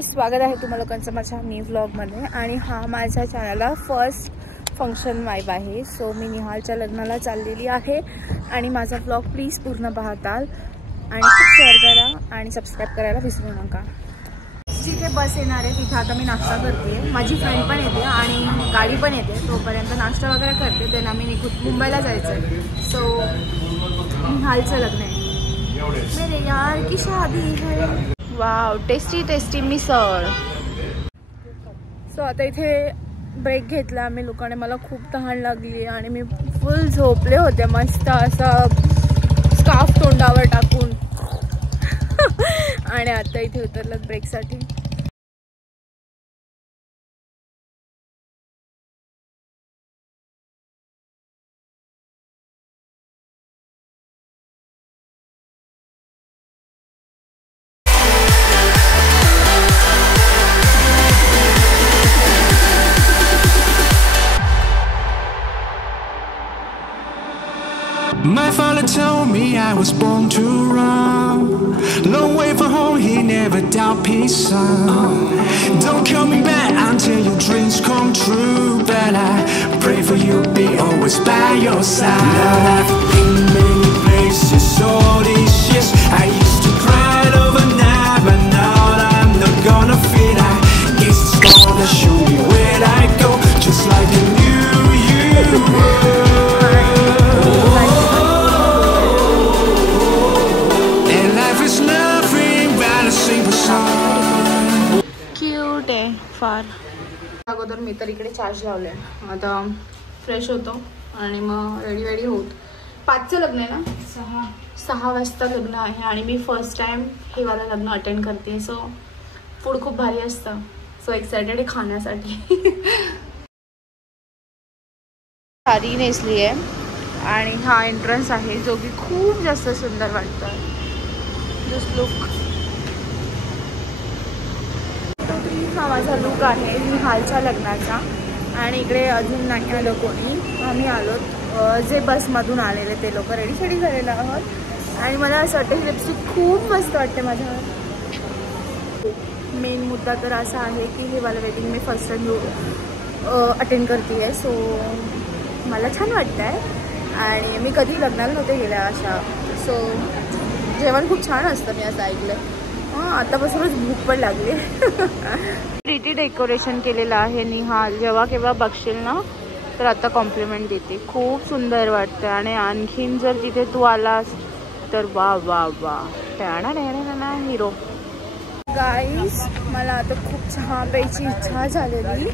Guys, स्वागत आहे तुम्हाला लोकांचं माझ्या न्यू व्लॉगमध्ये. आणि हा माझ्या चॅनलला फर्स्ट फंक्शन वाईब आहे. सो मी निहालच्या लग्नाला चाललेली आहे आणि माझा व्लॉग प्लीज पूर्ण पाहताल आणि खूप शेअर करा आणि सबस्क्राईब करायला विसरू नका. जिथे बस येणार आहे तिथे आता मी नाश्ता करते. माझी फ्रेंड पण येते आणि गाडी पण येते. तोपर्यंत नाश्ता वगैरे करते. देन आम्ही निघून मुंबईला जायचं आहे. सो निहालचं लग्न आहे. मेरे यार की शादी है. वाव, टेस्टी टेस्टी मिसळ. सो आता इथे ब्रेक घेतला आम्ही लोकांनी. मला खूप तहान लागली आणि मी फुल झोपले होते मस्त असं स्कार्फ तोंडावर टाकून. आणि आता इथे उतरलं ब्रेकसाठी. My father told me I was born to run. Long way from home, he never doubt peace, son. Don't call me back until your dreams come true. But I pray for you, be always by your side. Now I've been many places all these years. I used to cry overnight, but now I'm not gonna fit. I guess it's gonna show me where I go, just like a new you. Cute आहे फार. अगोदर मी तर इकडे charge लावले. आता fresh होतो आणि मग रेडी होत. 5चं लग्न आहे ना. 6 वाजता लग्न आहे आणि मी फर्स्ट टाइम हे वाला लग्न अटेंड करते. सो फूड खूप भारी असतं. सो एक्सायटेड आहे खाण्यासाठी. साडी नेसली आहे आणि हा एंट्रन्स आहे जो की खूप जास्त सुंदर वाटतं. दिस लुक. हा माझा लुक आहे निहालच्या लग्नाचा. आणि इकडे अजून नाही आलं कोणी. आम्ही आलो जे बसमधून आलेले ते लोक रेडी झालेलं आहोत. आणि मला असं वाटतं लिपस्टिक खूप मस्त वाटते माझ्यावर. मेन मुद्दा तर असा आहे की हे वाला वेडिंग मी फर्स्ट टाइम अटेंड करते आहे. सो मला छान वाटतं आहे आणि मी कधी लग्नाला नव्हते गेल्या अशा. सो जेवण खूप छान असतं मी असं ऐकलं. आतापासूनच भूक पण लागली. प्रिटी डेकोरेशन केलेलं आहे निहाल. जेव्हा केव्हा बघशील ना तर आता कॉम्प्लिमेंट देते. खूप सुंदर वाटतं. आणि आणखीन जर तिथे तू आलास तर वा वा वा ना हिरो. गाईस, मला आता खूप चहा प्यायची इच्छा झालेली.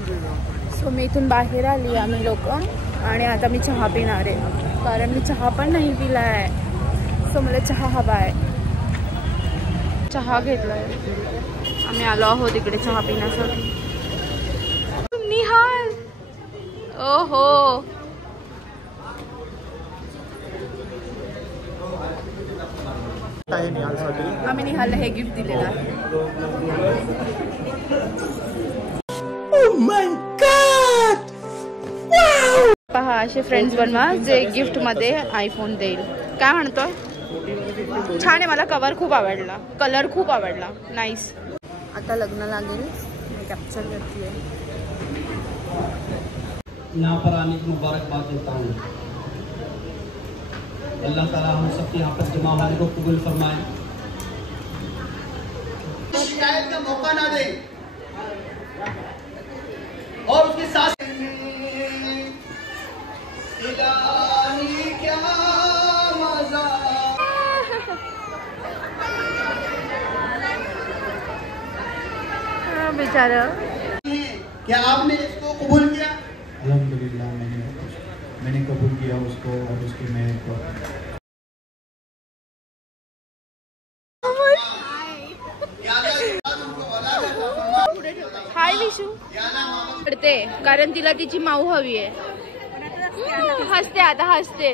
सो मी इथून बाहेर आली आम्ही लोक आणि आता मी चहा पिणार आहे कारण मी चहा पण नाही पिला आहे. सो मला चहा हवा आहे. चहा घेतला. आम्ही आलो आहोत इकडे चहा पिण्यासाठी. निहाल, ओहो, आम्ही निहालला हे गिफ्ट दिलेलं आहे. Oh my God! Wow! पहा, असे फ्रेंड्स बनवा जे गिफ्ट मध्ये आयफोन देईल. काय म्हणतोय? छान आहे. मला कवर खूप आवडला. कलर खूप आवडला. नाईस. आता लग्न लागेल. मी कॅप्चर करते. यहाँ पर आने की मुबारकबाद देता हूँ. अल्लाह ताला हम सबके यहाँ पर जमा होने को कबूल फरमाए. शिकायत का मौका ना दे और उसके साथ क्या मजा. बेचारा. क्या आपने इसको कबूल किया? अल्हम्दुलिल्लाह मैंने कबूल किया उसको और उसकी मेहनत को. हाय विशू. पडते कारण तिला तिची माऊ हवी आहे. हसते आता हसते.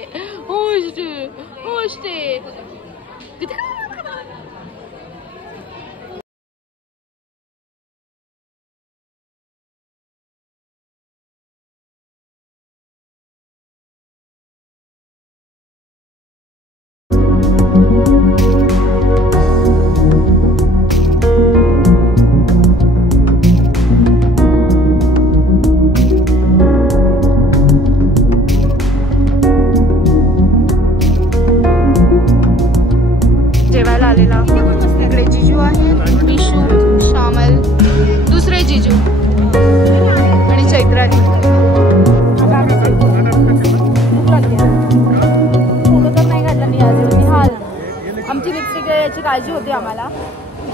आमची लिपस्टिक याची काळजी होती आम्हाला,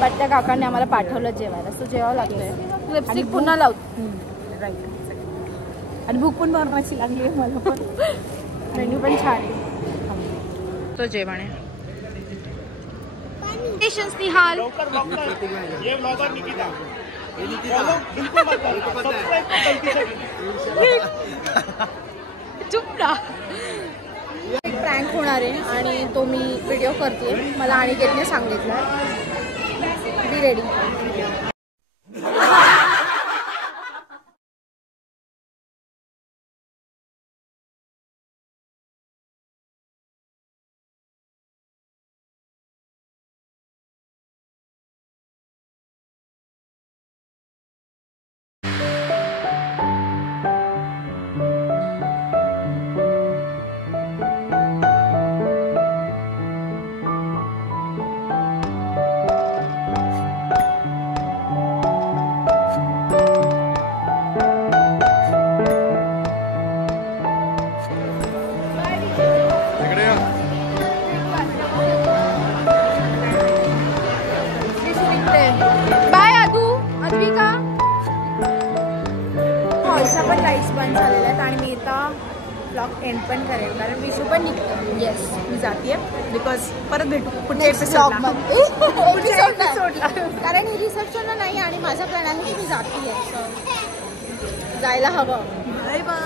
बट त्या काकांनी आम्हाला पाठवलं जेवायला, सो जेवावं लागतंय. लिपस्टिक पुन्हा लावतो. राईट. आणि भूक पण भरण्याची लागली आहे मला पण. मेन्यू पण छान आहे. तो जेवण आहे. निहाल चुपला. एक प्रँक होणार आहे आणि तो मी व्हिडिओ करते. मला अनिकेतने सांगितलं. Be ready. बाय आदू, अद्विका. हॉलच्या पण लाईट्स बंद झालेल्या आहेत आणि मी आता ब्लॉग एंड पण करेल कारण विशू पण निघतो. येस, मी जाते बिकॉज परत भेटू पुढच्या एपिसोडला. कारण ही रिसेप्शनला नाही आणि माझा प्लॅन आहे की मी जाते, जायला हवं. Bye bye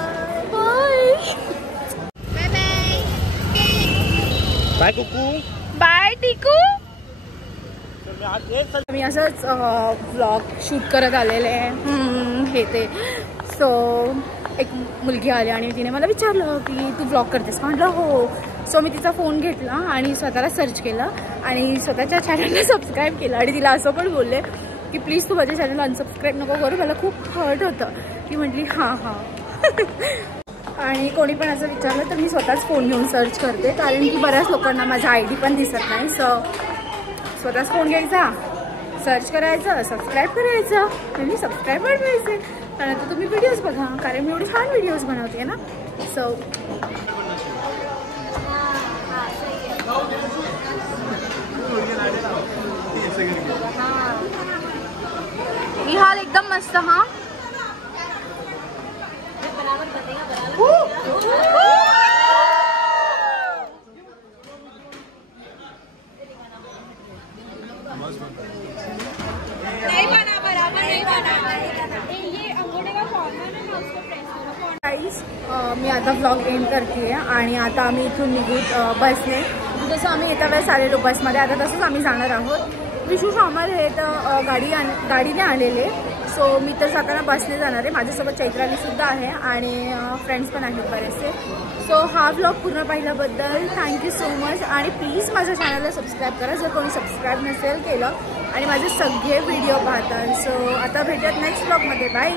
bye bye bye bye Kuku bye Tiku. मी असंच व्लॉग शूट करत आलेले आहे हे ते. सो एक मुलगी आली आणि तिने मला विचारलं की तू व्लॉग करतेस का? म्हटलं हो. सो मी तिचा फोन घेतला आणि स्वतःला सर्च केलं आणि स्वतःच्या चॅनलला सबस्क्राईब केलं आणि तिला असं पण बोलले की प्लीज तू माझ्या चॅनलला अनसबस्क्राईब नको करू, मला खूप हर्ट होतं. ती म्हटली हां हां. आणि कोणी पण असं विचारलं तर मी स्वतःच फोन घेऊन सर्च करते कारण की बऱ्याच लोकांना माझा ID पण दिसत नाही. सो स्वतःच फोन घ्यायचा, सर्च करायचं, सबस्क्राईब करायचं आणि सबस्क्रायबर व्हायचे. त्यानंतर तुम्ही व्हिडिओज बघा कारण मी एवढे छान व्हिडिओज बनवते ना. सो निहाल एकदम मस्त. हां मी आता व्लॉग एंड करते आणि आता आम्ही इथून निघू बसने. जसं आम्ही येत्या वेळेस आलेलो बसमध्ये आता तसंच आम्ही जाणार आहोत. विशू शामल हे तर गाडीने आलेले. सो मी तर जाताना बसने जाणार आहे. माझ्यासोबत चैत्रालीसुद्धा आहे आणि फ्रेंड्स पण आहेत बरेचसे. सो हा व्लॉग पूर्ण पाहिल्याबद्दल थँक्यू सो मच आणि प्लीज माझ्या चॅनलला सबस्क्राईब करा जर कोणी सबस्क्राईब नसेल केलं आणि माझे सगळे व्हिडिओ पाहतात. सो आता भेटत नेक्स्ट व्लॉगमध्ये. बाय.